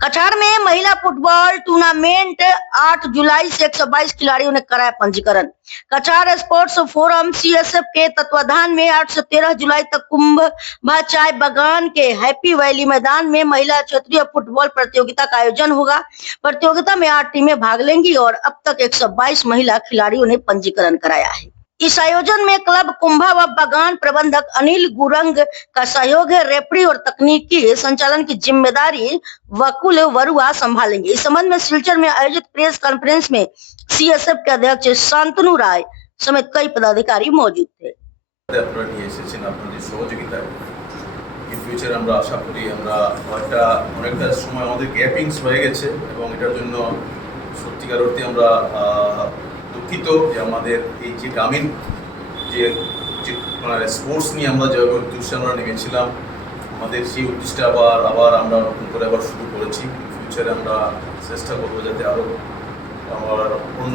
कछार में महिला फुटबॉल टूर्नामेंट 8 जुलाई से 122 खिलाड़ियों ने कराया पंजीकरण। कछार स्पोर्ट्स फोरम सीएसएफ के तत्वाधान में 8 से 13 जुलाई तक कुंभ चाय बागान के हैप्पी वैली मैदान में महिला क्षेत्रीय फुटबॉल प्रतियोगिता का आयोजन होगा। प्रतियोगिता में 8 टीमें भाग लेंगी और अब तक 122 महिला खिलाड़ियों ने पंजीकरण कराया है। इस आयोजन में क्लब कुंभा व बागान प्रबंधक अनिल गुरंग का सहयोग है। रेफरी और तकनीकी संचालन की जिम्मेदारी वकुल वरुआ संभालेंगे। इस संबंध में सिलचर में आयोजित प्रेस कॉन्फ्रेंस में सीएसएफ के अध्यक्ष शांतनु राय समेत कई पदाधिकारी मौजूद थे। ফিউচার আমরা আশা করি আমরা অনেকটা সময় আমাদের গ্যাপিংস হয়ে গেছে এবং এটার জন্য সত্যিকার অর্থে আমরা দুঃখিত যে আমাদের এই যে গ্রামীণ যে স্পোর্টস নিয়ে আমরা যে উদ্দেশ্যে আমরা নেমেছিলাম আমাদের সেই উদ্দেশ্যটা আবার আমরা নতুন করে আবার শুরু করেছি। ফিউচারে আমরা চেষ্টা করবো যাতে আরও আমার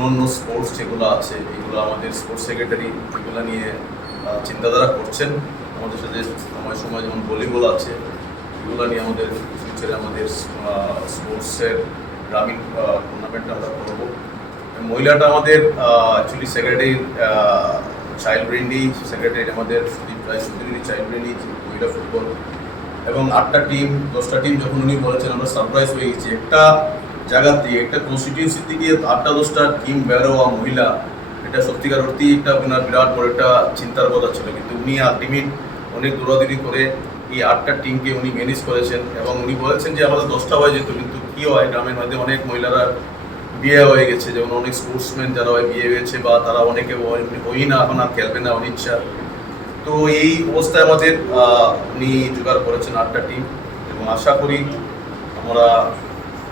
অন্য স্পোর্টস যেগুলো আছে এগুলো আমাদের স্পোর্টস সেক্রেটারি এগুলো নিয়ে চিন্তাধারা করছেন। আমাদের সাথে সময় যেমন ভলিবল আছে এগুলো নিয়ে আমাদের ফিউচারে আমাদের স্পোর্টসের গ্রামীণ টুর্নামেন্ট আমরা করবো। মহিলাটা আমাদের অ্যাকচুয়ালি সেক্রেটারি চাইল্ড ব্রেন্ডি সেক্রেটারি আমাদের সুদীপ চাইল্ড ব্রেন্ডি মহিলা ফুটবল এবং 8টা টিম 10টা টিম যখন উনি বলেছেন আমরা সারপ্রাইজ হয়ে গেছি। একটা জায়গাতে একটা কনস্টিটিউন্সি থেকে 8টা 10টা টিম বেরোয়া মহিলা এটা সত্যিকার অর্থেই একটা বিরাট বড় একটা চিন্তার কথা ছিল, কিন্তু উনি আলটিমেট অনেক দৌড়াদৌড়ি করে এই 8টা টিমকে উনি ম্যানেজ করেছেন এবং উনি বলেছেন যে আমাদের 10টা হয়ে যেত, কিন্তু কী হয় গ্রামের মধ্যে অনেক মহিলারা বিয়ে হয়ে গেছে, যেমন অনেক স্পোর্টসম্যান যারা বিয়ে হয়েছে বা তারা অনেকে ওই না এখন আর খেলবে না অনিচ্ছা। তো এই অবস্থায় আমাদের উনি জোগাড় করেছেন 8টা টিম এবং আশা করি আমরা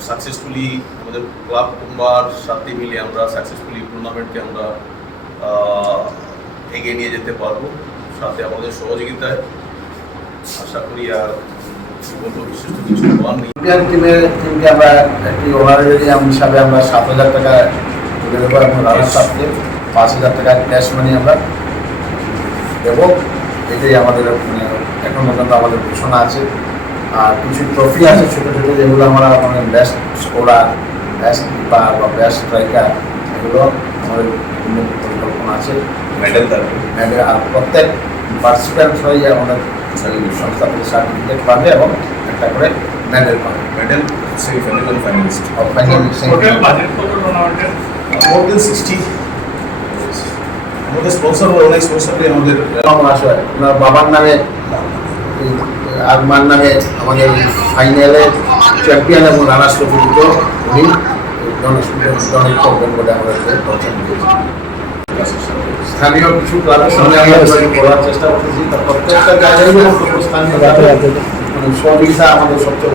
সাকসেসফুলি আমাদের ক্লাব কুম্বার সাথে মিলে আমরা সাকসেসফুলি টুর্নামেন্টকে আমরা এগিয়ে নিয়ে যেতে পারবো সাথে আমাদের সহযোগিতায়। আশা করি আর বিশিষ্ট কিছু বলার নেই। টিমকে আমরা একটি ওভারঅল হিসাবে আমরা 7,000 টাকা তুলে দেবো এবং রানার সাথে 5,000 টাকা ক্যাশ মানি আমরা দেবো। এটাই আমাদের এখন পর্যন্ত আমাদের ঘোষণা আছে। আর কিছু ট্রফি আছে ছোটো ছোটো যেগুলো আমরা আমাদের বেস্ট স্কোরার, বেস্ট কিপার বা বেস্ট স্ট্রাইকার এগুলো আমাদের পরিকল্পনা আছে। মেডেল আর প্রত্যেক পার্টিসিপেন্ট হয়ে আমাদের সংস্থা থেকে সার্টিফিকেট পাবে এবং একটা করে মেডেল পাবে। মেডেল সেমিফাইনাল ফাইনালিস্ট আমাদের স্পন্সর অনেক স্পন্সরই আমাদের বাবার নামে আর মার নামে আমাদের ফাইনালে চ্যাম্পিয়ন এবং রানার্স ট্রফি দিতে উনি জনক করবেন বলে আমাদের স্থানীয় কিছু ক্লাবের সঙ্গে আমরা করার চেষ্টা করতেছি। প্রত্যেকটা জায়গায় স্থানীয় সহযোগিতা আমাদের সবচেয়ে